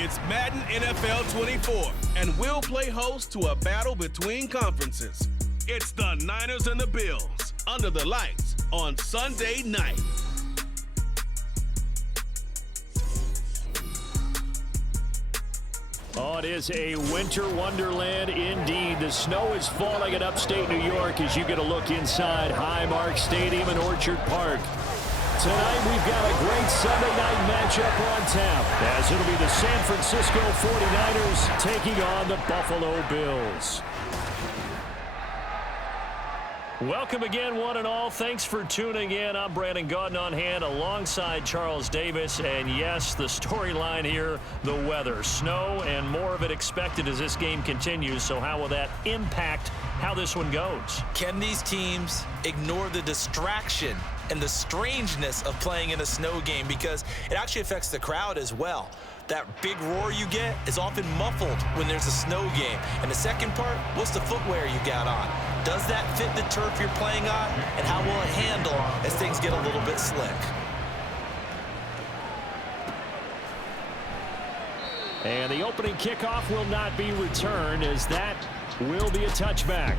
It's Madden NFL 24, and we'll play host to a battle between conferences. It's the Niners and the Bills, under the lights on Sunday night. Oh, it is a winter wonderland indeed. The snow is falling in upstate New York as you get a look inside Highmark Stadium in Orchard Park. Tonight we've got a great Sunday night matchup on tap, as it'll be the San Francisco 49ers taking on the Buffalo Bills. Welcome again, one and all. Thanks for tuning in. I'm Brandon Gaudin on hand alongside Charles Davis. And yes, the storyline here, the weather. Snow and more of it expected as this game continues. So how will that impact how this one goes? Can these teams ignore the distraction and the strangeness of playing in a snow game? Because it actually affects the crowd as well. That big roar you get is often muffled when there's a snow game. And the second part, what's the footwear you got on? Does that fit the turf you're playing on? And how will it handle as things get a little bit slick? And the opening kickoff will not be returned, as that will be a touchback.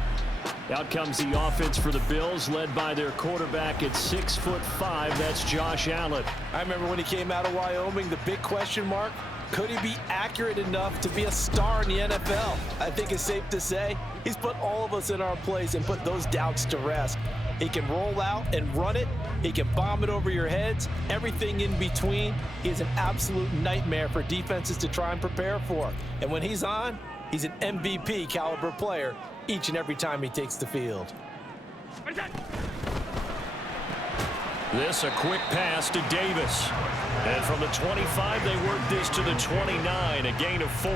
Out comes the offense for the Bills, led by their quarterback at 6'5". That's Josh Allen. I remember when he came out of Wyoming, the big question mark, could he be accurate enough to be a star in the NFL? I think it's safe to say he's put all of us in our place and put those doubts to rest. He can roll out and run it. He can bomb it over your heads. Everything in between. He is an absolute nightmare for defenses to try and prepare for. And when he's on, he's an MVP caliber player each and every time he takes the field. This a quick pass to Davis. And from the 25, they work this to the 29, a gain of 4.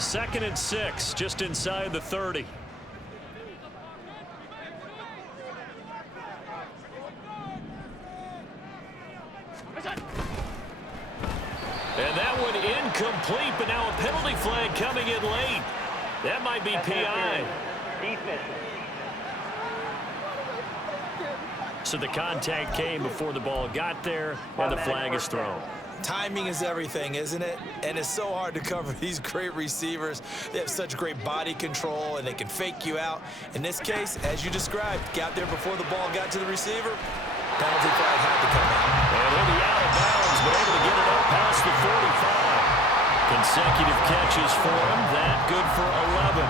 Second and 6, just inside the 30. And that one incomplete, but now a penalty flag coming in late. That might be PI. So the contact came before the ball got there, and the flag is thrown. Timing is everything, isn't it? And it's so hard to cover these great receivers. They have such great body control, and they can fake you out. In this case, as you described, got there before the ball got to the receiver. Penalty flag had to come out. And he'll be out of bounds, but able to get it up past the 45. Consecutive catches for him. That good for 11.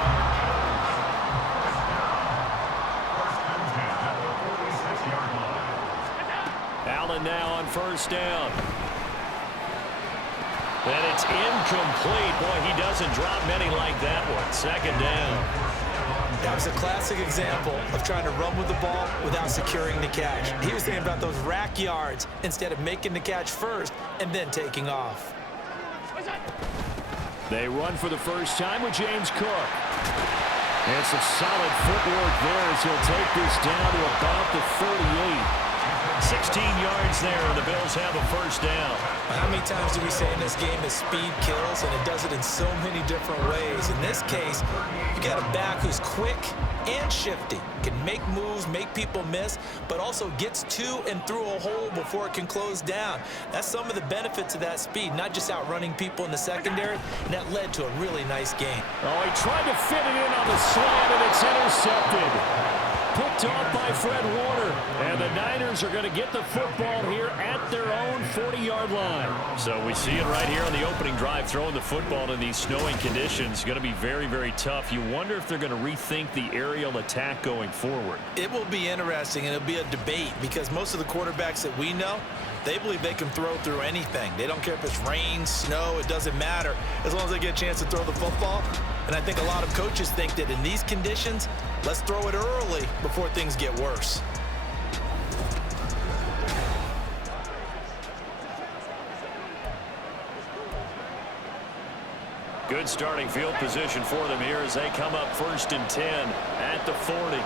Allen now on first down. And it's incomplete. Boy, he doesn't drop many like that one. Second down. That was a classic example of trying to run with the ball without securing the catch. He was thinking about those rack yards instead of making the catch first and then taking off. They run for the first time with James Cook. And some solid footwork there as he'll take this down to about the 38. 16 yards there, and the Bills have a first down. How many times do we say in this game that speed kills, and it does it in so many different ways? In this case, you got a back who's quick and shifty, can make moves, make people miss, but also gets to and through a hole before it can close down. That's some of the benefits of that speed, not just outrunning people in the secondary, and that led to a really nice game. Oh, he tried to fit it in on the slant, and it's intercepted. Picked off by Fred Warner. And the Niners are going to get the football here at their own 40-yard line. So we see it right here on the opening drive, throwing the football in these snowing conditions. Going to be very, very tough. You wonder if they're going to rethink the aerial attack going forward. It will be interesting, and it'll be a debate, because most of the quarterbacks that we know, they believe they can throw through anything. They don't care if it's rain, snow, it doesn't matter, as long as they get a chance to throw the football. And I think a lot of coaches think that in these conditions, let's throw it early before things get worse. Good starting field position for them here as they come up 1st and 10 at the 40.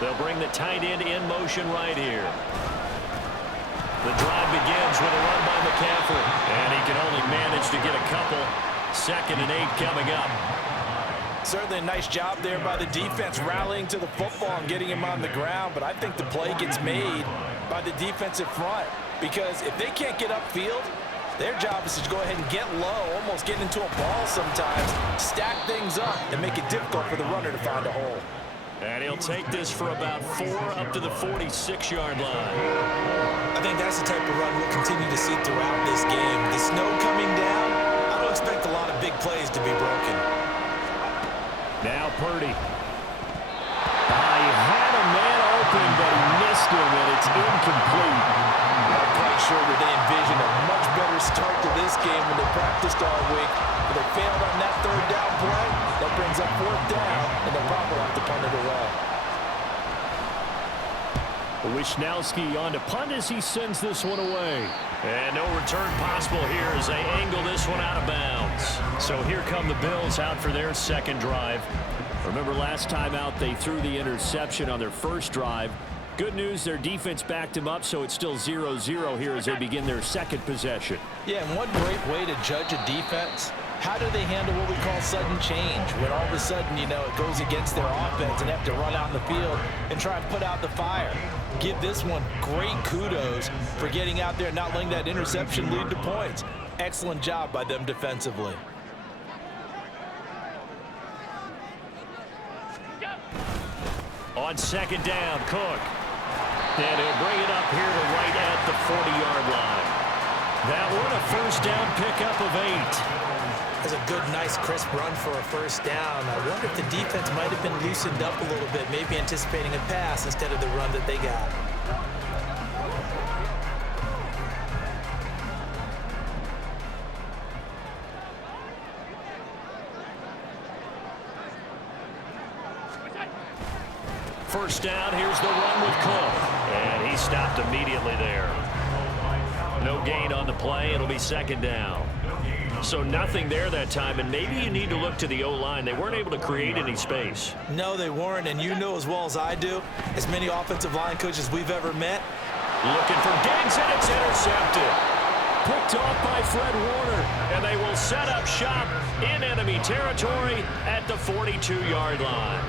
They'll bring the tight end in motion right here. The drive begins with a run by McCaffrey, and he can only manage to get a couple. 2nd and 8 coming up. Certainly a nice job there by the defense, rallying to the football and getting him on the ground. But I think the play gets made by the defensive front, because if they can't get upfield, their job is to go ahead and get low, almost get into a ball sometimes, stack things up, and make it difficult for the runner to find a hole. And he'll take this for about 4 up to the 46-yard line. I think that's the type of run we'll continue to see throughout this game. The snow coming down, I don't expect a lot of big plays to be broken. Now Purdy. He had a man open, but he missed him, and it's incomplete. I'm quite sure that they envisioned a much better start to this game when they practiced all week. But they failed on that third down play. That brings up fourth down, and they'll probably have to punt it away. Wishnowski on to punt as he sends this one away. And no return possible here as they angle this one out of bounds. So here come the Bills out for their second drive. Remember last time out they threw the interception on their first drive. Good news, their defense backed him up, so it's still 0-0 here as they begin their second possession. Yeah, and one great way to judge a defense, how do they handle what we call sudden change? When all of a sudden, you know, it goes against their offense and they have to run out in the field and try and put out the fire. Give this one great kudos for getting out there and not letting that interception lead to points. Excellent job by them defensively. On second down, Cook. And he'll bring it up here to right at the 40-yard line. That one a first down pickup of 8. That's a good, nice, crisp run for a first down. I wonder if the defense might have been loosened up a little bit, maybe anticipating a pass instead of the run that they got. First down, here's the run with Cook. And he stopped immediately there. No gain on the play. It'll be second down. So nothing there that time, and maybe you need to look to the O-line. They weren't able to create any space. No, they weren't, and you know as well as I do, as many offensive line coaches we've ever met. Looking for Diggs, and it's intercepted. Picked off by Fred Warner, and they will set up shop in enemy territory at the 42-yard line.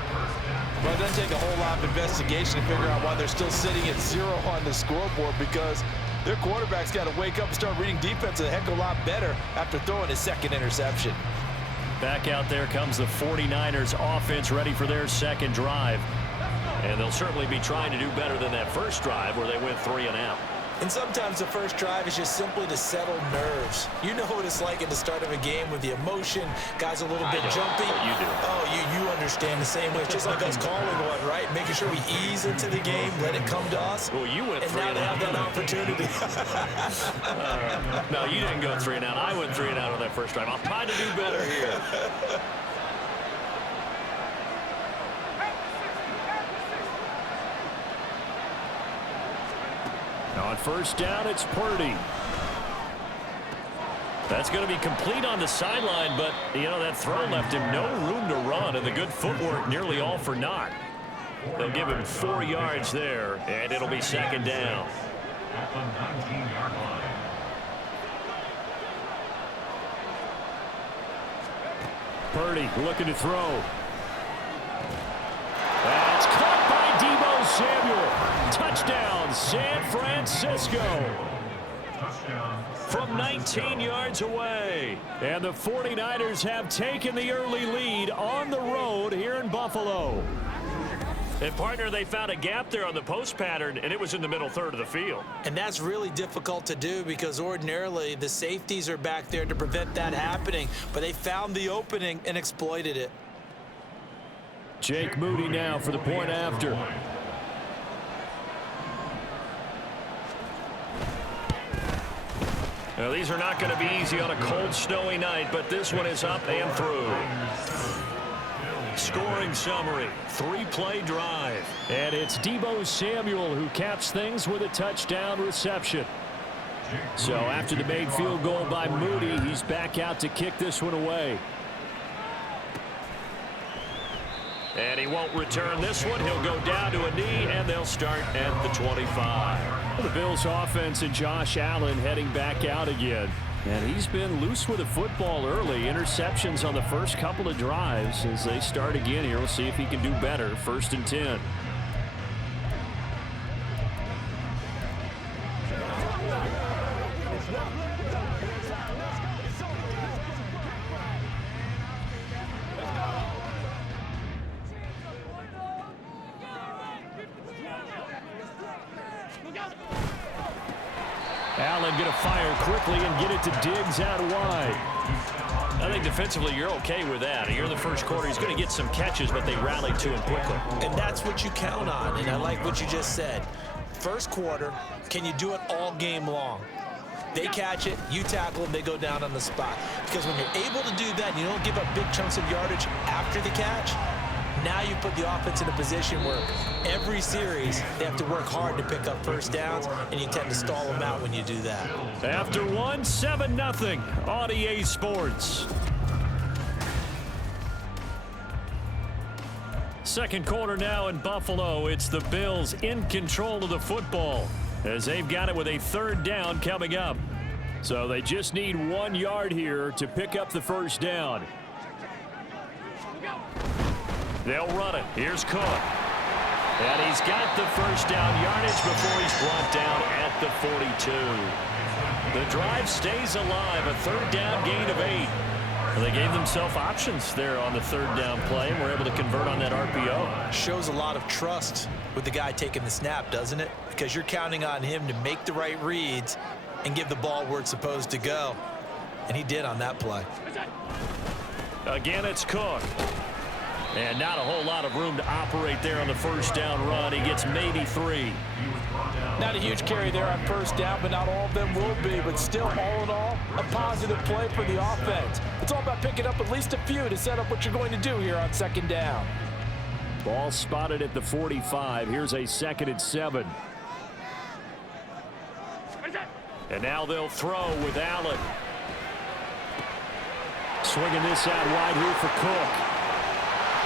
Well, it doesn't take a whole lot of investigation to figure out why they're still sitting at 0 on the scoreboard, because their quarterback's got to wake up and start reading defense a heck of a lot better after throwing his second interception. Back out there comes the 49ers offense ready for their second drive. And they'll certainly be trying to do better than that first drive where they went 3 and out. And sometimes the first drive is just simply to settle nerves. You know what it's like at the start of a game with the emotion, guys a little bit jumpy. You do. Oh, you understand the same way. It's just like us calling one, right? Making sure we ease into the game, let it come to us. Well, you went and 3 now and they out. have that opportunity. No, you didn't go 3 and out. I went 3 and out on that first drive. I'll try to do better here. On first down, it's Purdy. That's going to be complete on the sideline, but, you know, that throw left him no room to run, and the good footwork nearly all for naught. They'll give him 4 yards there, and it'll be second down. At the 19-yard line. Purdy looking to throw. That's caught by Deebo Samuel. Touchdown, San Francisco. Touchdown. From 19 yards away. And the 49ers have taken the early lead on the road here in Buffalo. And, partner, they found a gap there on the post pattern, and it was in the middle third of the field. And that's really difficult to do because ordinarily the safeties are back there to prevent that happening. But they found the opening and exploited it. Jake Moody now for the point after. Now, these are not going to be easy on a cold, snowy night, but this one is up and through. Scoring summary, 3-play drive. And it's Deebo Samuel who caps things with a touchdown reception. So after the made field goal by Moody, he's back out to kick this one away. And he won't return this one. He'll go down to a knee, and they'll start at the 25. The Bills offense and Josh Allen heading back out again. And he's been loose with the football early. Interceptions on the first couple of drives. As they start again here, we'll see if he can do better. 1st and 10. Allen going to fire quickly and get it to Diggs out wide. I think defensively you're okay with that. Here in the first quarter, he's going to get some catches, but they rallied to him quickly. And that's what you count on, and I like what you just said. First quarter, can you do it all game long? They catch it, you tackle them, they go down on the spot. Because when you're able to do that, you don't give up big chunks of yardage after the catch, now you put the offense in a position where every series they have to work hard to pick up first downs, and you tend to stall them out when you do that. After one, 7-0 on EA Sports. Second quarter now in Buffalo. It's the Bills in control of the football as they've got it with a 3rd down coming up. So they just need 1 yard here to pick up the first down. They'll run it. Here's Cook. And he's got the first down yardage before he's brought down at the 42. The drive stays alive. A 3rd down gain of 8. And they gave themselves options there on the 3rd down play and were able to convert on that RPO. Shows a lot of trust with the guy taking the snap, doesn't it? Because you're counting on him to make the right reads and give the ball where it's supposed to go. And he did on that play. Again, it's Cook. And not a whole lot of room to operate there on the first down run. He gets maybe 3. Not a huge carry there on first down, but not all of them will be. But still, all in all, a positive play for the offense. It's all about picking up at least a few to set up what you're going to do here on 2nd down. Ball spotted at the 45. Here's a 2nd and 7. And now they'll throw with Allen. Swinging this out wide here for Cook.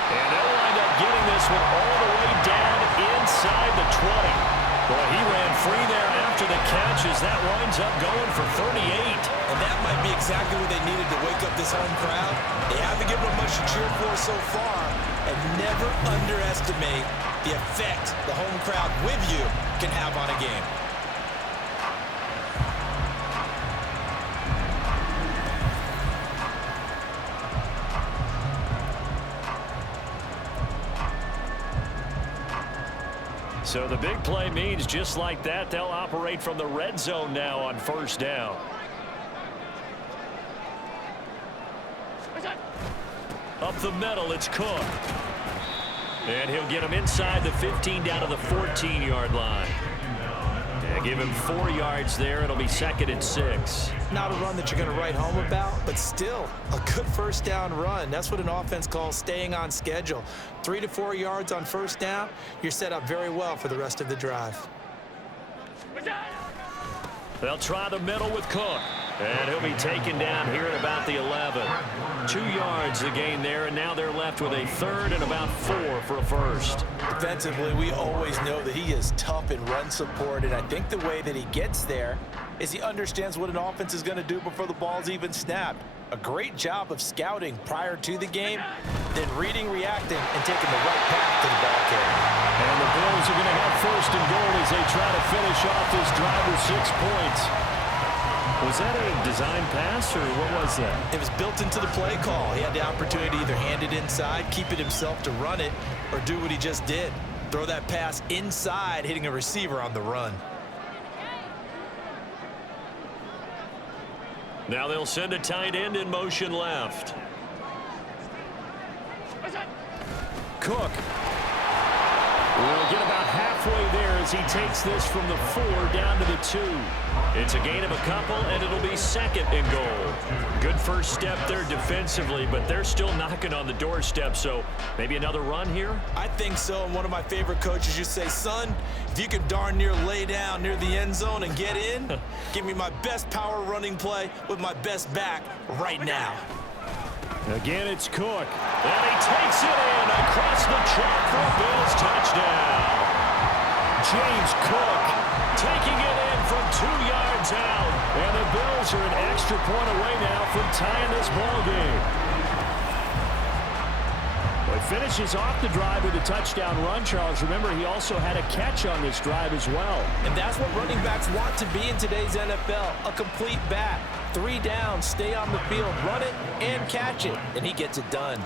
And they'll wind up getting this one all the way down inside the 20. Boy, he ran free there after the catch as that winds up going for 38. And that might be exactly what they needed to wake up this home crowd. They haven't given them much to cheer for so far. And never underestimate the effect the home crowd with you can have on a game. So the big play means just like that, they'll operate from the red zone now on first down. Up the middle, it's Cook. And he'll get him inside the 15 down to the 14-yard line. And give him 4 yards there. It'll be 2nd and 6. Not a run that you're going to write home about, but still a good first down run. That's what an offense calls staying on schedule. 3 to 4 yards on first down, you're set up very well for the rest of the drive. They'll try the middle with Cook. And he'll be taken down here at about the 11. 2 yards the gain there, and now they're left with a 3rd and about 4 for a first. Defensively, we always know that he is tough in run support, and I think the way that he gets there is he understands what an offense is going to do before the ball's even snapped. A great job of scouting prior to the game, then reading, reacting, and taking the right path to the ball carrier. And the Bills are going to have 1st and goal as they try to finish off this drive with 6 points. Was that a design pass, or what was that? It was built into the play call. He had the opportunity to either hand it inside, keep it himself to run it, or do what he just did. Throw that pass inside, hitting a receiver on the run. Now they'll send a tight end in motion left. Cook will get about halfway there as he takes this from the 4 down to the 2. It's a gain of a couple, and it'll be 2nd and goal. Good first step there defensively, but they're still knocking on the doorstep, so maybe another run here? I think so, and one of my favorite coaches used to say, son, if you can darn near lay down near the end zone and get in, give me my best power running play with my best back right now. Again, it's Cook. And he takes it in across the chalk for a Bills touchdown. James Cook taking it in from 2 yards out. And the Bills are an extra point away now from tying this ball game. Well, he finishes off the drive with a touchdown run, Charles. Remember, he also had a catch on this drive as well. And that's what running backs want to be in today's NFL, a complete back. 3 downs, stay on the field, run it, and catch it. And he gets it done.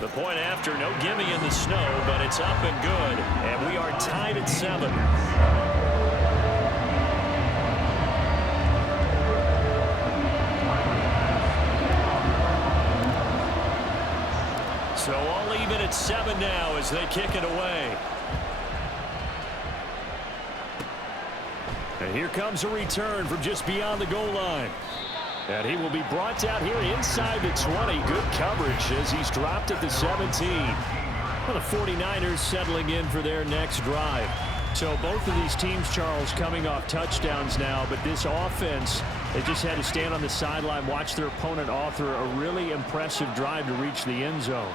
The point after, no gimme in the snow, but it's up and good. And we are tied at 7. So all even at 7 now as they kick it away. And here comes a return from just beyond the goal line. And he will be brought down here inside the 20. Good coverage as he's dropped at the 17. Well, the 49ers settling in for their next drive. So both of these teams, Charles, coming off touchdowns now, but this offense, they just had to stand on the sideline, watch their opponent author a really impressive drive to reach the end zone.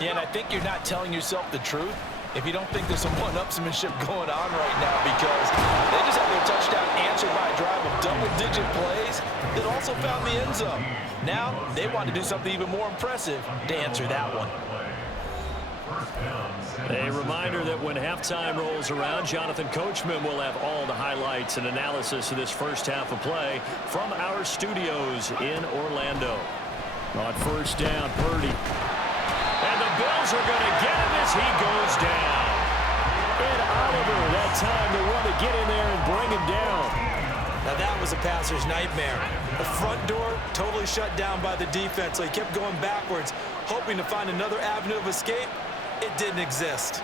Yeah, and I think you're not telling yourself the truth if you don't think there's some one-upsmanship going on right now, because they just had their touchdown answered by a drive of double-digit plays that also found the end zone. Now they want to do something even more impressive to answer that one. A reminder that when halftime rolls around, Jonathan Coachman will have all the highlights and analysis of this first half of play from our studios in Orlando. On first down, Purdy. And the Bills are going to get him as he goes down. And Oliver, that time to want to get in there and bring him down. Now that was a passer's nightmare. The front door totally shut down by the defense, so he kept going backwards, hoping to find another avenue of escape. It didn't exist.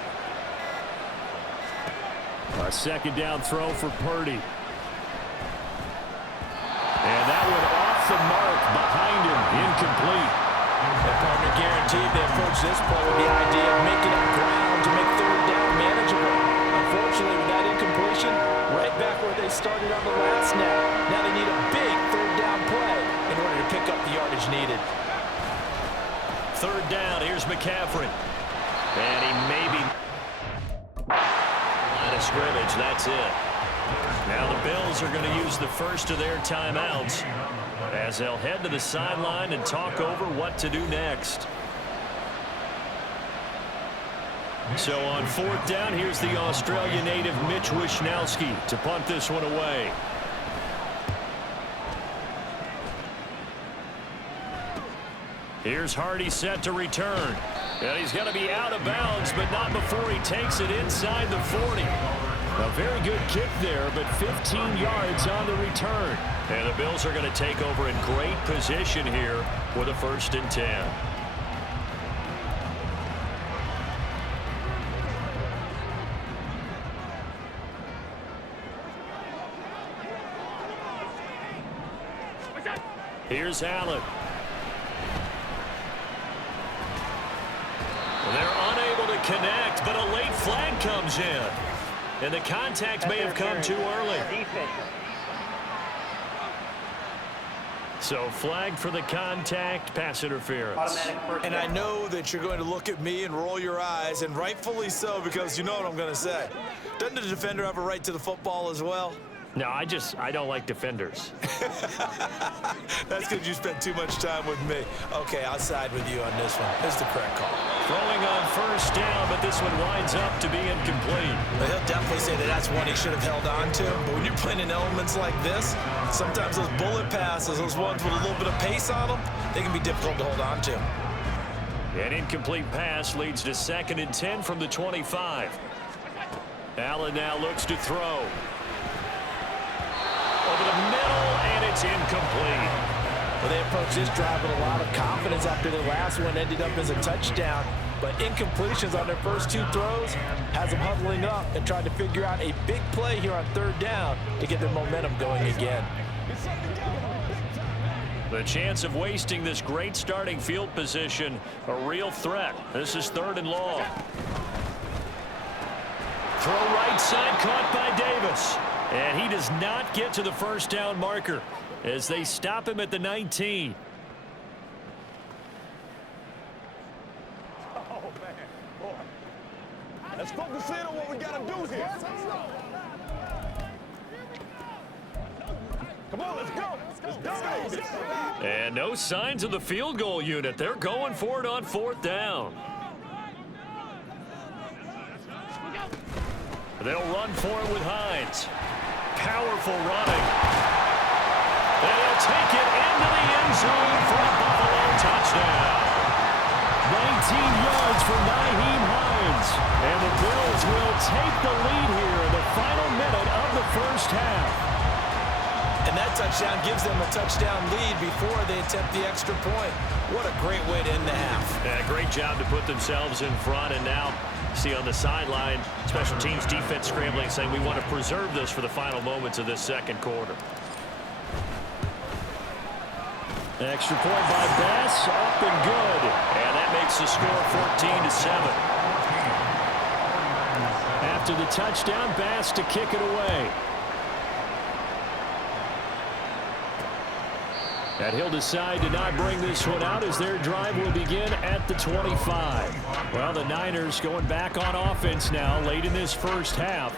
A second down throw for Purdy. And that one off the mark behind him, incomplete. Their partner guaranteed they approach this play with the idea of making up ground to make third down manageable. Unfortunately, with that incompletion, right back where they started on the last snap. Now they need a big third down play in order to pick up the yardage needed. Third down, here's McCaffrey. And he maybe line of scrimmage, that's it. Now the Bills are going to use the first of their timeouts as they'll head to the sideline and talk over what to do next. So on fourth down, here's the Australia native Mitch Wishnowsky to punt this one away. Here's Hardy set to return. And he's going to be out of bounds, but not before he takes it inside the 40. A very good kick there, but 15 yards on the return. And the Bills are going to take over in great position here with a 1st and 10. Here's Allen. They're unable to connect, but a late flag comes in. And the contact may have come too early. So flag for the contact, pass interference. And I know that you're going to look at me and roll your eyes, and rightfully so, because you know what I'm going to say. Doesn't the defender have a right to the football as well? No, I don't like defenders. That's because you spent too much time with me. Okay, I'll side with you on this one. It's the correct call. Throwing on first down, but this one winds up to be incomplete. Well, he'll definitely say that that's one he should have held on to. But when you're playing in elements like this, sometimes those bullet passes, those ones with a little bit of pace on them, they can be difficult to hold on to. An incomplete pass leads to 2nd and 10 from the 25. Allen now looks to throw. Over the middle, and it's incomplete. Well, they approached this drive with a lot of confidence after the last one ended up as a touchdown. But incompletions on their first 2 throws has them huddling up and trying to figure out a big play here on 3rd down to get their momentum going again. The chance of wasting this great starting field position, a real threat. This is 3rd and long. Throw right side, caught by Davis. And he does not get to the first down marker as they stop him at the 19. Let's focus in on what we gotta do here. Come on, let's go. Let's dominate this. And no signs of the field goal unit. They're going for it on 4th down. They'll run for it with Hines. Powerful running. And he'll take it into the end zone for a Buffalo touchdown. 19 yards for Nyheim Hines. And the Bills will take the lead here in the final minute of the first half. And that touchdown gives them a touchdown lead before they attempt the extra point. What a great way to end the half. Yeah, great job to put themselves in front. And now, see on the sideline, special teams defense scrambling, saying we want to preserve this for the final moments of this second quarter. Extra point by Bass, up and good. And that makes the score 14-7. After the touchdown, Bass to kick it away. And he'll decide to not bring this one out as their drive will begin at the 25. Well, the Niners going back on offense now late in this first half.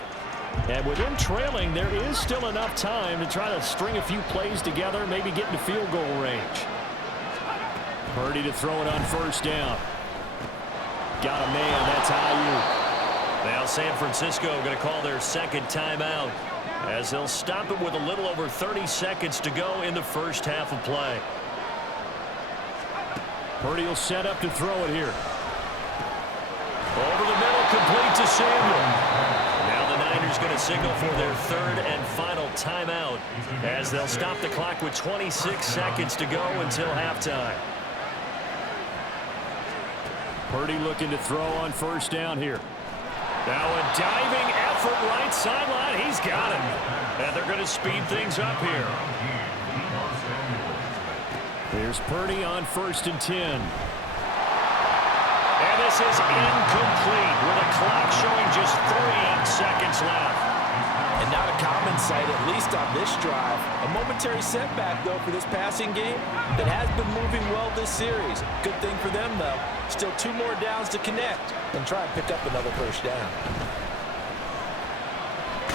And with them trailing, there is still enough time to try to string a few plays together, maybe get into field goal range. Purdy to throw it on 1st down. Got a man, that's Ayuk. Now San Francisco going to call their second timeout, as they'll stop it with a little over 30 seconds to go in the first half of play. Purdy will set up to throw it here. Over the middle, complete to Samuel. Now the Niners going to signal for their 3rd and final timeout, as they'll stop the clock with 26 seconds to go until halftime. Purdy looking to throw on 1st down here. Now a diving effort right sideline. He's got him. And they're going to speed things up here. Here's Purdy on 1st and 10. And this is incomplete with a clock showing just 3 seconds left. And not a common sight, at least on this drive. A momentary setback, though, for this passing game that has been moving well this series. Good thing for them, though. Still 2 more downs to connect and try and pick up another 1st down.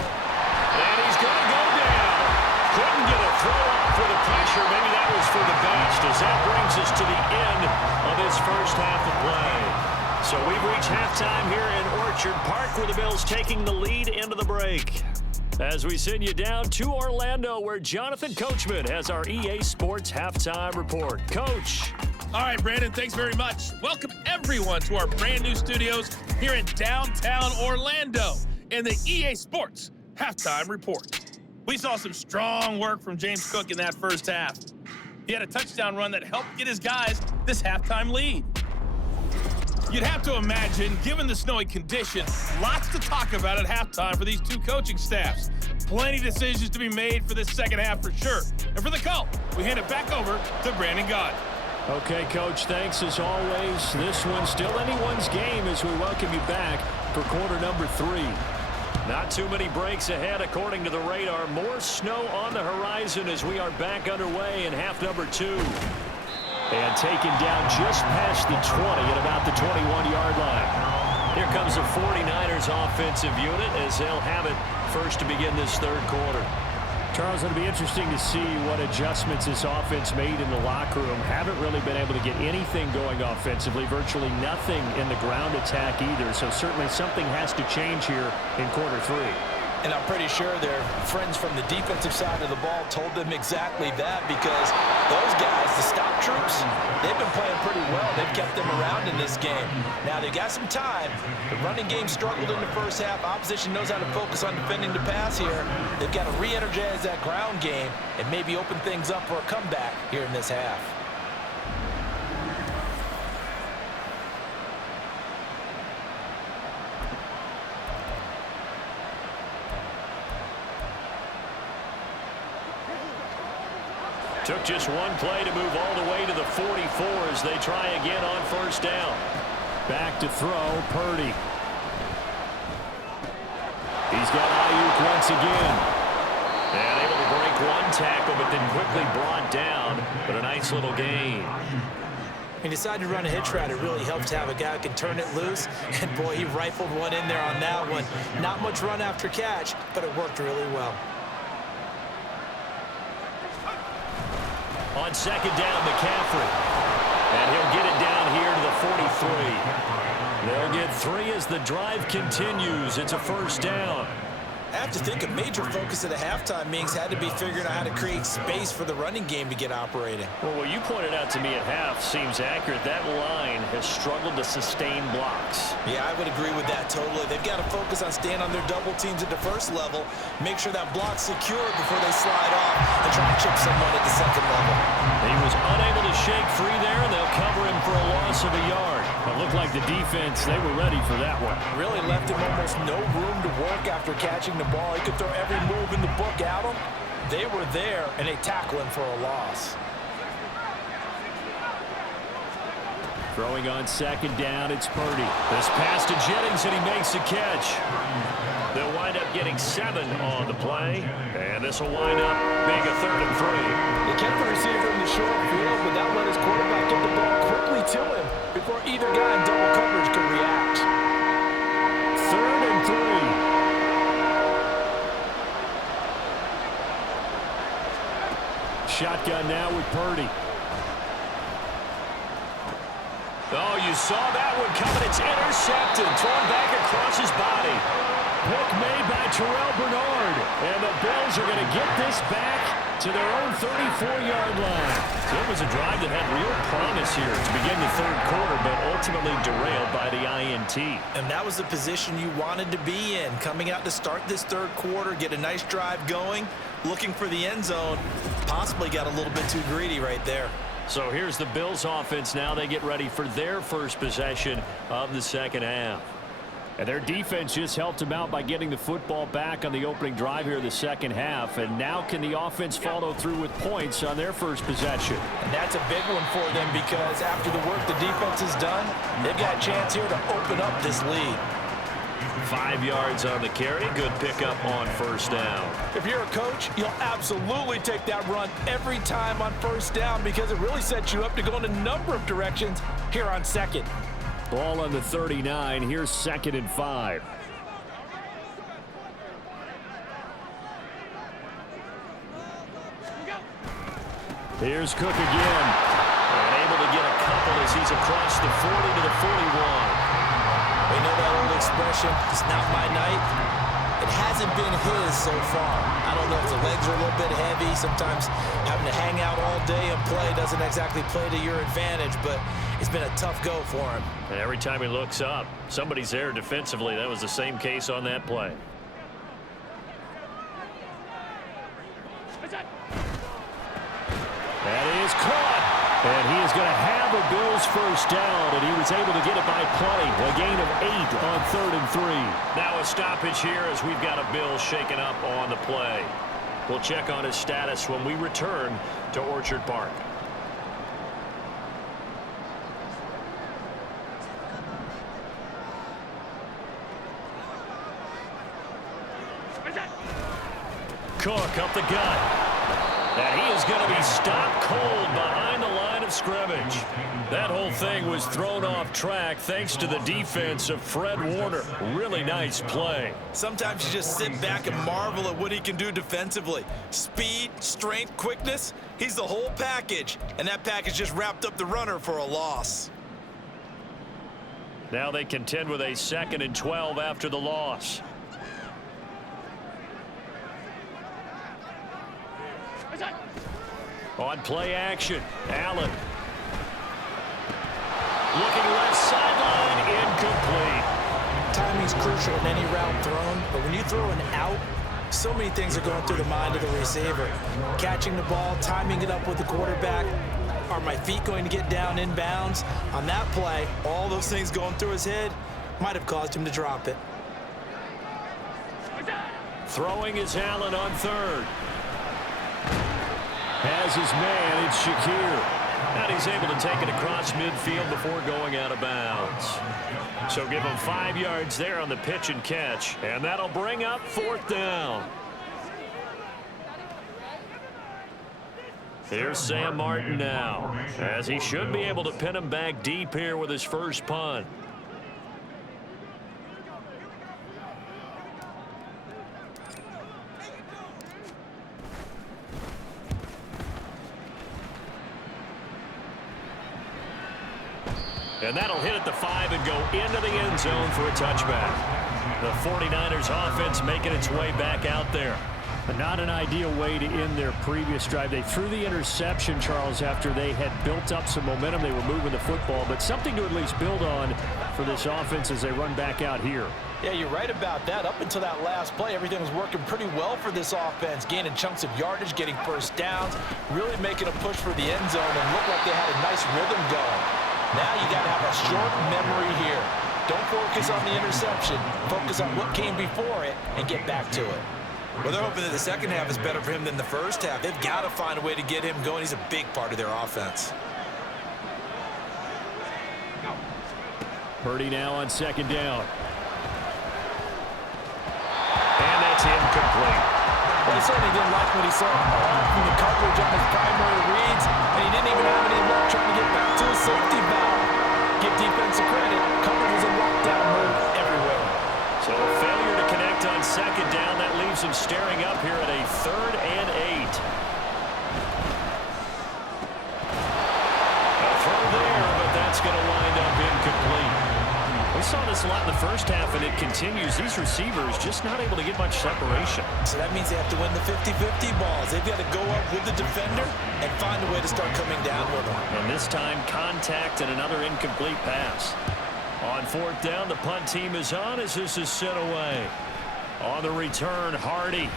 And he's going to go down. Couldn't get a throw off with the pressure. Maybe that was for the best, as that brings us to the end of this first half of play. So we've reached halftime here in Orchard Park, where the Bills taking the lead into the break. As we send you down to Orlando, where Jonathan Coachman has our EA Sports Halftime Report. Coach. All right, Brandon, thanks very much. Welcome, everyone, to our brand new studios here in downtown Orlando in the EA Sports Halftime Report. We saw some strong work from James Cook in that first half. He had a touchdown run that helped get his guys this halftime lead. You'd have to imagine, given the snowy conditions, lots to talk about at halftime for these two coaching staffs. Plenty of decisions to be made for this second half for sure. And for the call, we hand it back over to Brandon Gott. Okay, Coach, thanks as always. This one's still anyone's game as we welcome you back for quarter number 3. Not too many breaks ahead according to the radar. More snow on the horizon as we are back underway in half number 2. And taken down just past the 20 at about the 21-yard line. Here comes the 49ers offensive unit as they'll have it first to begin this third quarter. Charles, it'll be interesting to see what adjustments this offense made in the locker room. Haven't really been able to get anything going offensively, virtually nothing in the ground attack either. So certainly something has to change here in quarter 3. And I'm pretty sure their friends from the defensive side of the ball told them exactly that, because those guys, the stop troops, they've been playing pretty well. They've kept them around in this game. Now, they've got some time. The running game struggled in the first half. Opposition knows how to focus on defending the pass here. They've got to re-energize that ground game and maybe open things up for a comeback here in this half. Took just one play to move all the way to the 44 as they try again on first down. Back to throw, Purdy. He's got Ayuk once again. And able to break one tackle, but then quickly brought down. But a nice little gain. When you decide to run a hitch route, it really helps to have a guy who can turn it loose. And boy, he rifled one in there on that one. Not much run after catch, but it worked really well. On second down, McCaffrey. And he'll get it down here to the 43. They'll get 3 as the drive continues. It's a first down. I have to think a major focus at the halftime meetings had to be figuring out how to create space for the running game to get operating. Well, what you pointed out to me at half seems accurate. That line has struggled to sustain blocks. Yeah, I would agree with that totally. They've got to focus on staying on their double teams at the first level, make sure that block's secure before they slide off and try to chip someone at the second level. He was unable to shake free there, and they'll cover him for a loss of a yard. It looked like the defense, they were ready for that one. Really left him almost no room to work after catching the ball. He could throw every move in the book at him. They were there, and they tackle him for a loss. Throwing on second down, it's Purdy. This pass to Jennings, and he makes the catch. They'll wind up getting 7 on the play, and this will wind up being a 3rd and 3. They kept the receiver in the short field, but that let his quarterback get the ball quickly to him before either guy in double coverage could react. 3rd and 3. Shotgun now with Purdy. Oh, you saw that one coming. It's intercepted. Thrown back across his body. Pick made by Terrell Bernard. And the Bills are going to get this back to their own 34-yard line. So it was a drive that had real promise here to begin the 3rd quarter, but ultimately derailed by the INT. And that was the position you wanted to be in. Coming out to start this 3rd quarter, get a nice drive going, looking for the end zone. Possibly got a little bit too greedy right there. So here's the Bills offense now. They get ready for their first possession of the second half. And their defense just helped them out by getting the football back on the opening drive here in the second half. And now can the offense follow through with points on their first possession? And that's a big one for them because after the work the defense has done, they've got a chance here to open up this lead. 5 yards on the carry. Good pickup on first down. If you're a coach, you'll absolutely take that run every time on first down because it really sets you up to go in a number of directions here on second. Ball on the 39. Here's 2nd and 5. Here's Cook again. And able to get a couple as he's across the 40 to the 41. You know that old expression, it's not my night? It hasn't been his so far. I don't know if the legs are a little bit heavy. Sometimes having to hang out all day and play doesn't exactly play to your advantage, but it's been a tough go for him. And every time he looks up, somebody's there defensively. That was the same case on that play. That is caught. And he is going to have a Bills first down, and he was able to get it by plenty. A gain of 8 on 3rd and 3. Now a stoppage here as we've got a Bill shaken up on the play. We'll check on his status when we return to Orchard Park. Cook up the gut. And he is going to be stopped cold behind the line of scrimmage. That whole thing was thrown off track thanks to the defense of Fred Warner. Really nice play. Sometimes you just sit back and marvel at what he can do defensively. Speed, strength, quickness, he's the whole package. And that package just wrapped up the runner for a loss. Now they contend with a 2nd and 12 after the loss. On play action, Allen. Looking left sideline, incomplete. Timing's crucial in any route thrown, but when you throw an out, so many things are going through the mind of the receiver. Catching the ball, timing it up with the quarterback. Are my feet going to get down in bounds? On that play, all those things going through his head might have caused him to drop it. Throwing is Allen on 3rd. Has his man, it's Shakir. And he's able to take it across midfield before going out of bounds. So give him 5 yards there on the pitch and catch. And that'll bring up 4th down. Here's Sam Martin now, as he should be able to pin him back deep here with his first punt. And that'll hit at the 5 and go into the end zone for a touchback. The 49ers offense making its way back out there. Not an ideal way to end their previous drive. They threw the interception, Charles, after they had built up some momentum. They were moving the football, but something to at least build on for this offense as they run back out here. Yeah, you're right about that. Up until that last play, everything was working pretty well for this offense, gaining chunks of yardage, getting first downs, really making a push for the end zone, and looked like they had a nice rhythm going. Now you got to have a short memory here. Don't focus on the interception. Focus on what came before it and get back to it. Well, they're hoping that the second half is better for him than the first half. They've got to find a way to get him going. He's a big part of their offense. Purdy now on second down. And that's incomplete. Well, he certainly didn't like what he saw from the coverage on his primary reads, and he didn't even have any luck trying to get back to his safety valve. Give defensive credit. Coverage was in lockdown mode everywhere. So a failure to connect on second down. That leaves him staring up here at a 3rd and 8. A throw there, but that's going to wind up incomplete. We saw this a lot in the first half, and it continues. These receivers just not able to get much separation. So that means they have to win the 50-50 balls. They've got to go up with the defender and find a way to start coming down with them. And this time, contact and another incomplete pass. On 4th down, the punt team is on as this is sent away. On the return, Hardy.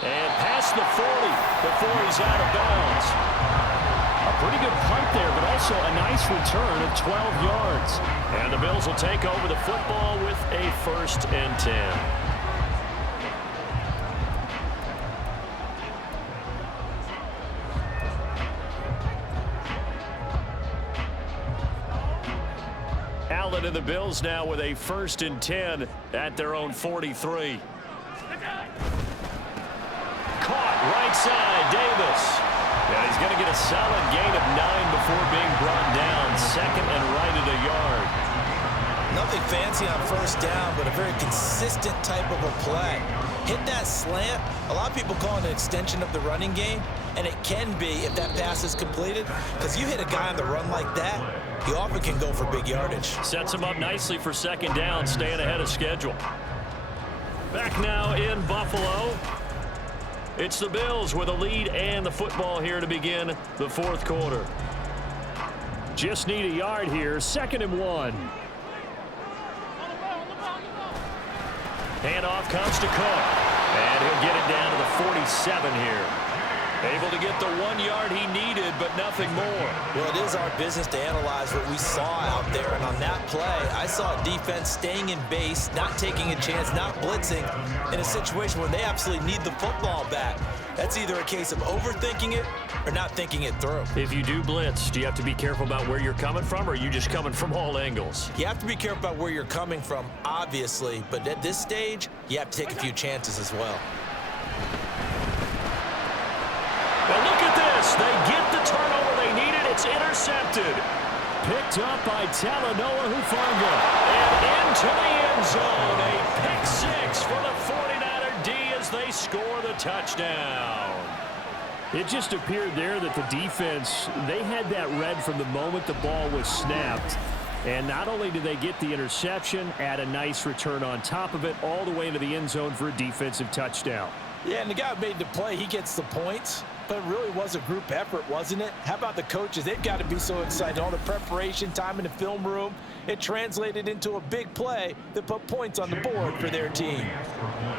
And past the 40 before he's out of bounds. A pretty good punt there, but also a nice return of 12 yards. And the Bills will take over the football with a 1st and 10. Allen and the Bills now with a 1st and 10 at their own 43. Caught right side, Davis. Yeah, he's going to get a solid gain of 9 before being brought down. 2nd and right at a yard. Nothing fancy on first down, but a very consistent type of a play. Hit that slant. A lot of people call it an extension of the running game, and it can be if that pass is completed, because you hit a guy on the run like that, he often can go for big yardage. Sets him up nicely for 2nd down, staying ahead of schedule. Back now in Buffalo. It's the Bills with a lead and the football here to begin the 4th quarter. Just need a yard here. 2nd and 1. Handoff comes to Cook. And he'll get it down to the 47 here. Able to get the 1 yard he needed, but nothing more. Well, it is our business to analyze what we saw out there. And on that play, I saw a defense staying in base, not taking a chance, not blitzing, in a situation where they absolutely need the football back. That's either a case of overthinking it or not thinking it through. If you do blitz, do you have to be careful about where you're coming from, or are you just coming from all angles? You have to be careful about where you're coming from, obviously. But at this stage, you have to take a few chances as well. Well, look at this. They get the turnover they needed. It's intercepted. Picked up by Talanoa Hufanga. And into the end zone. A pick 6 for the 49er D as they score the touchdown. It just appeared there that the defense, they had that read from the moment the ball was snapped. And not only did they get the interception, add a nice return on top of it, all the way into the end zone for a defensive touchdown. Yeah, and the guy who made the play, he gets the points. But it really was a group effort, wasn't it? How about the coaches? They've got to be so excited. All the preparation time in the film room, it translated into a big play that put points on the board for their team.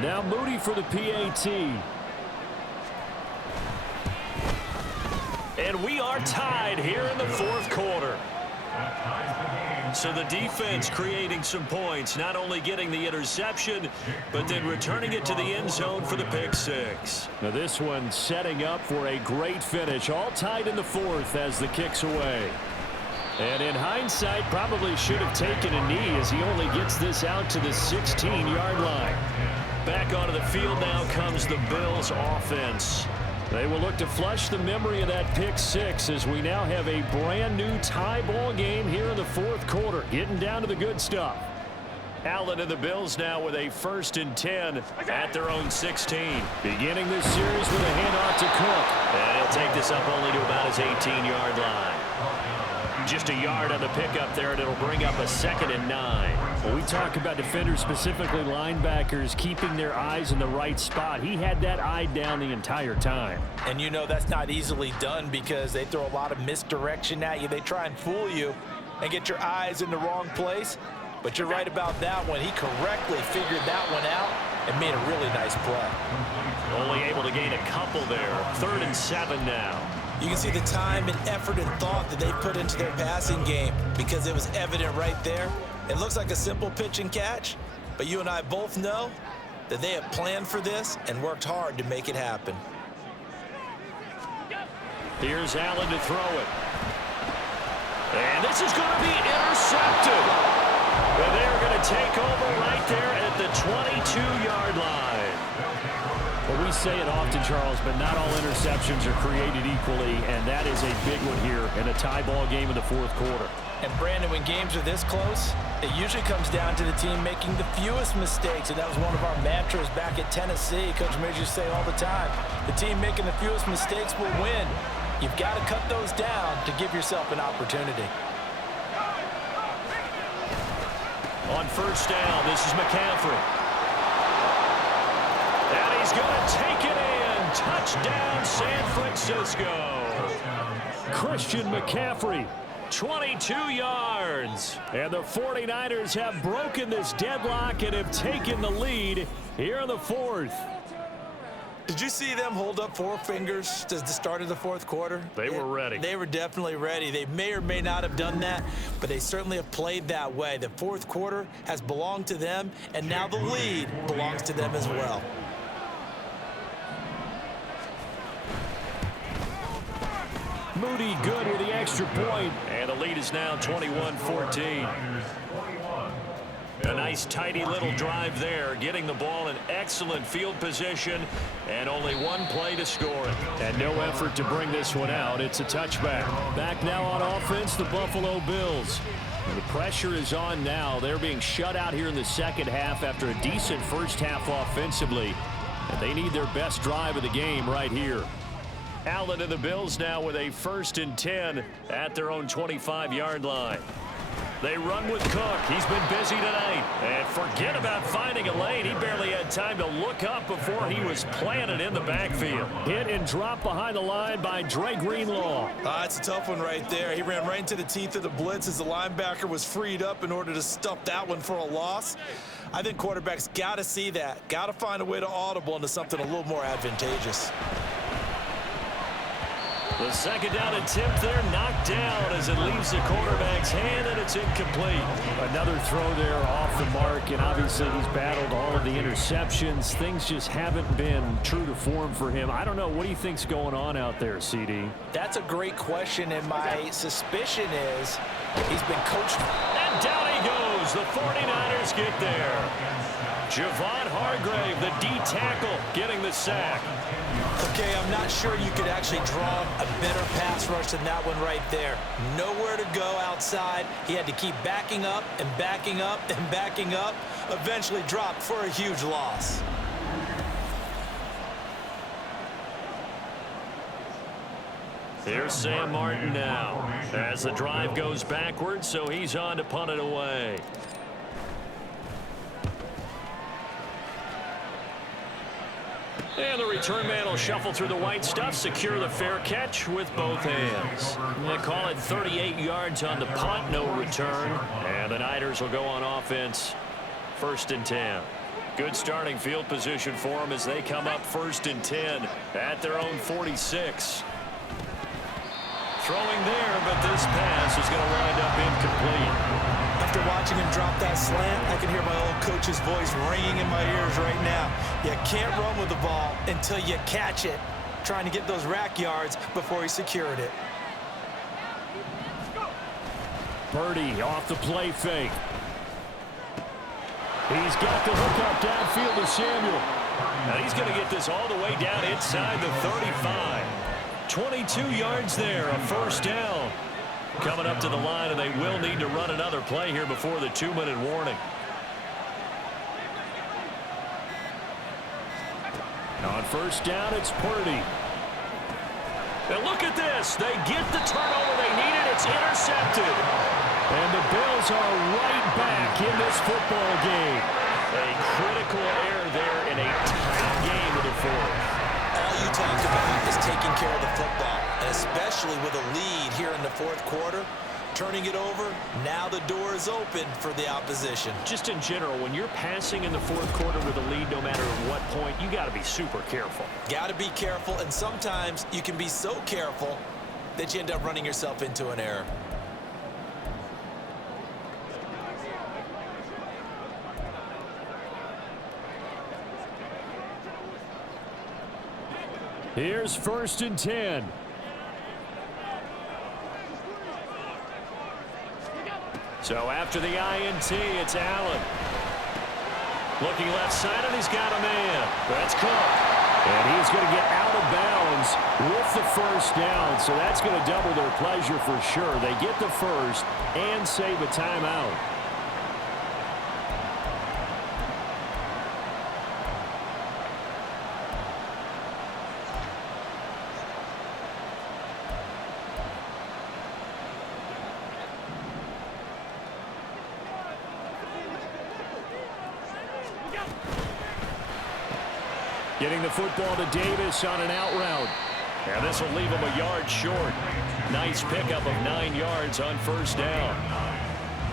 Now Moody for the PAT. And we are tied here in the 4th quarter. So the defense creating some points, not only getting the interception, but then returning it to the end zone for the pick 6. Now this one setting up for a great finish, all tied in the 4th as the kick's away. And in hindsight, probably should have taken a knee as he only gets this out to the 16-yard line. Back onto the field now comes the Bills offense. They will look to flush the memory of that pick six as we now have a brand new tie ball game here in the fourth quarter, getting down to the good stuff. Allen and the Bills now with a 1st and 10 at their own 16. Beginning this series with a handoff to Cook. And he'll take this up only to about his 18-yard line. Just a yard on the pickup there, and it'll bring up a 2nd and 9. Well, we talk about defenders, specifically linebackers, keeping their eyes in the right spot. He had that eye down the entire time. And you know that's not easily done because they throw a lot of misdirection at you. They try and fool you and get your eyes in the wrong place. But you're right about that one. He correctly figured that one out and made a really nice play. Only able to gain a couple there. 3rd and 7 now. You can see the time and effort and thought that they put into their passing game because it was evident right there. It looks like a simple pitch and catch, but you and I both know that they have planned for this and worked hard to make it happen. Here's Allen to throw it. And this is going to be intercepted. And they're going to take over right there at the 22-yard line. Well, we say it often, Charles, but not all interceptions are created equally, and that is a big one here in a tie ball game in the fourth quarter. And, Brandon, when games are this close, it usually comes down to the team making the fewest mistakes, and that was one of our mantras back at Tennessee. Coach Major used to say all the time, the team making the fewest mistakes will win. You've got to cut those down to give yourself an opportunity. On 1st down, this is McCaffrey. And he's going to take it in. Touchdown, San Francisco. Christian McCaffrey, 22 yards. And the 49ers have broken this deadlock and have taken the lead here in the fourth. Did you see them hold up 4 fingers to the start of the fourth quarter? They were ready. They were definitely ready. They may or may not have done that, but they certainly have played that way. The fourth quarter has belonged to them, and now the lead belongs to them as well. Moody good with the extra point. And the lead is now 21-14. A nice tidy little drive there, getting the ball in excellent field position, and only one play to score it. And no effort to bring this one out. It's a touchback. Back now on offense, the Buffalo Bills. The pressure is on now. They're being shut out here in the second half after a decent first half offensively. And they need their best drive of the game right here. Allen and the Bills now with a 1st and 10 at their own 25-yard line. They run with Cook. He's been busy tonight. And forget about finding a lane. He barely had time to look up before he was planted in the backfield. Hit and drop behind the line by Dre Greenlaw. It's a tough one right there. He ran right into the teeth of the blitz as the linebacker was freed up in order to stuff that one for a loss. I think quarterbacks got to see that. Got to find a way to audible into something a little more advantageous. The 2nd down attempt there knocked down as it leaves the quarterback's hand, and it's incomplete. Another throw there off the mark, and obviously he's battled all of the interceptions. Things just haven't been true to form for him. I don't know. What do you think's going on out there, CD? That's a great question, and my suspicion is he's been coached. And down he goes. The 49ers get there. Javon Hargrave, the D tackle, getting the sack. Okay, I'm not sure you could actually draw a better pass rush than that one right there. Nowhere to go outside. He had to keep backing up and backing up and backing up. Eventually dropped for a huge loss. Here's Sam Martin now as the drive goes backwards, so he's on to punt it away. And the return man will shuffle through the white stuff, secure the fair catch with both hands. They call it 38 yards on the punt, no return. And the Niners will go on offense, 1st and 10. Good starting field position for them as they come up 1st and 10 at their own 46. Throwing there, but this pass is going to wind up incomplete. After watching him drop that slant, I can hear my old coach's voice ringing in my ears right now. You can't run with the ball until you catch it. Trying to get those rack yards before he secured it. Purdy off the play fake. He's got the hook up downfield to Samuel. Now he's going to get this all the way down inside the 35. 22 yards there, a first down. Coming up to the line, and they will need to run another play here before the 2-minute warning. On first down, it's Purdy. And look at this. They get the turnover they needed. It's intercepted. And the Bills are right back in this football game. A critical error there in a tight game of the fourth. All you talk about is taking care of the football, and especially with a lead here in the fourth quarter. Turning it over, now the door is open for the opposition. Just in general, when you're passing in the fourth quarter with a lead, no matter at what point, you got to be super careful. Got to be careful, and sometimes you can be so careful that you end up running yourself into an error. Here's 1st and 10. So after the INT, it's Allen. Looking left side, and he's got a man. That's Cook. And he's going to get out of bounds with the first down. So that's going to double their pleasure for sure. They get the first and save a timeout. Getting the football to Davis on an out route. And this will leave him a yard short. Nice pickup of 9 yards on first down.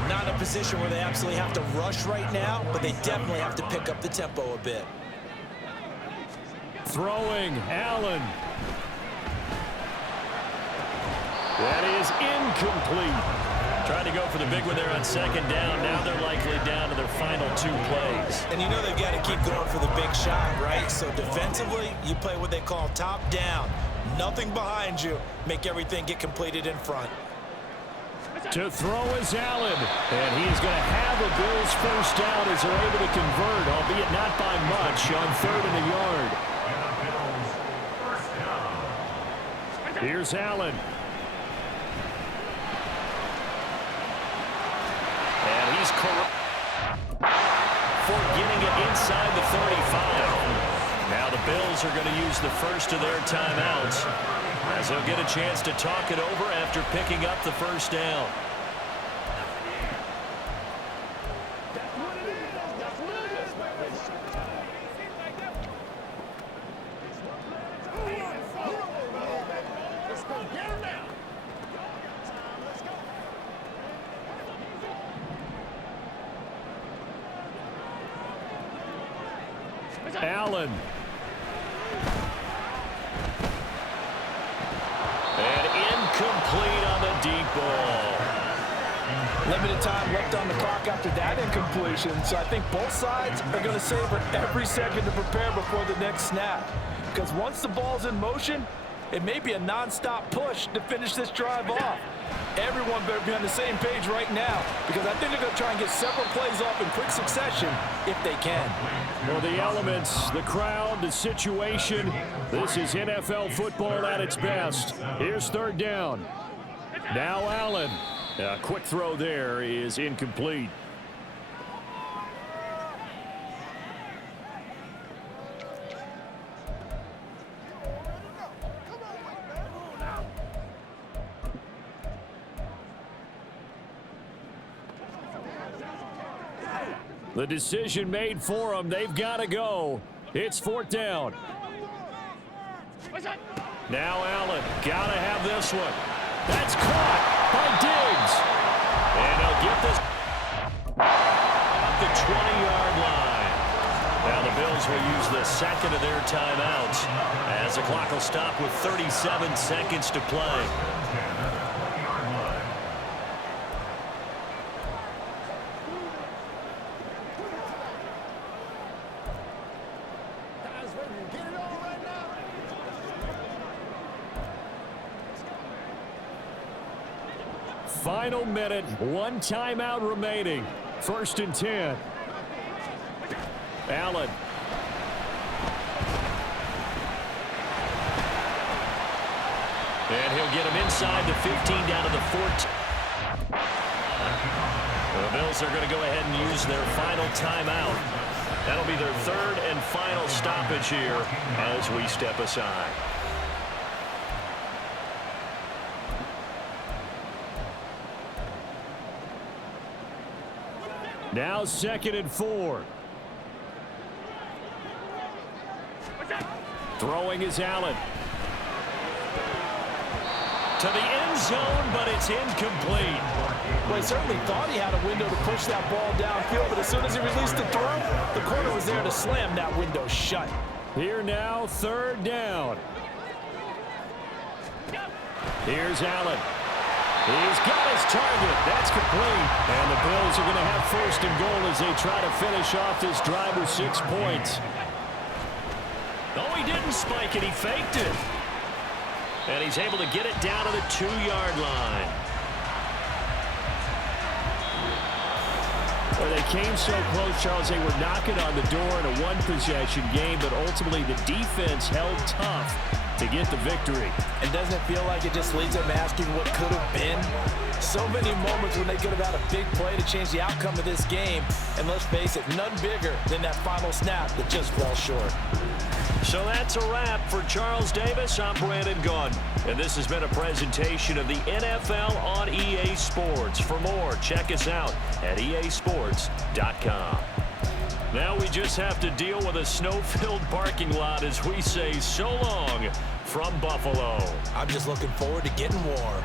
Not in a position where they absolutely have to rush right now, but they definitely have to pick up the tempo a bit. Throwing, Allen. That is incomplete. Trying to go for the big one there on second down. Now they're likely down to their final 2 plays. And you know they've got to keep going for the big shot, right? So defensively, you play what they call top down. Nothing behind you. Make everything get completed in front. To throw is Allen. And he is going to have a Bills first down as they're able to convert, albeit not by much, on 3rd and a yard. Here's Allen. And he's for getting it inside the 35. Now the Bills are going to use the first of their timeouts as they'll get a chance to talk it over after picking up the first down. Allen. And incomplete on the deep ball. Limited time left on the clock after that incompletion, so I think both sides are going to savor every second to prepare before the next snap. Because once the ball's in motion, it may be a non-stop push to finish this drive off. Everyone better be on the same page right now, because I think they're going to try and get several plays off in quick succession if they can. Well, the elements, the crowd, the situation, this is NFL football at its best. Here's 3rd down. Now Allen. A quick throw there is incomplete. The decision made for them. They've got to go. It's 4th down. Now Allen. Got to have this one. That's caught by Diggs. And they'll get this at the 20-yard line. Now the Bills will use the second of their timeouts as the clock will stop with 37 seconds to play. Final minute, 1 timeout remaining. 1st and 10. Allen. And he'll get him inside the 15 down to the 14. The Bills are going to go ahead and use their final timeout. That'll be their third and final stoppage here as we step aside. Now 2nd and 4. Throwing is Allen. To the end zone, but it's incomplete. Well, he certainly thought he had a window to push that ball downfield, but as soon as he released the throw, the corner was there to slam that window shut. Here now, 3rd down. Here's Allen. He's got his target. That's complete. And the Bills are going to have 1st and goal as they try to finish off this drive with 6 points. No, he didn't spike it. He faked it. And he's able to get it down to the 2-yard line. Well, they came so close, Charles. They were knocking on the door in a one-possession game, but ultimately the defense held tough to get the victory. And doesn't it feel like it just leaves them asking what could have been? So many moments when they could have had a big play to change the outcome of this game. And let's face it, none bigger than that final snap that just fell short. So that's a wrap for Charles Davis. I'm Brandon Gunn. And this has been a presentation of the NFL on EA Sports. For more, check us out at easports.com. Now we just have to deal with a snow-filled parking lot as we say so long from Buffalo. I'm just looking forward to getting warm.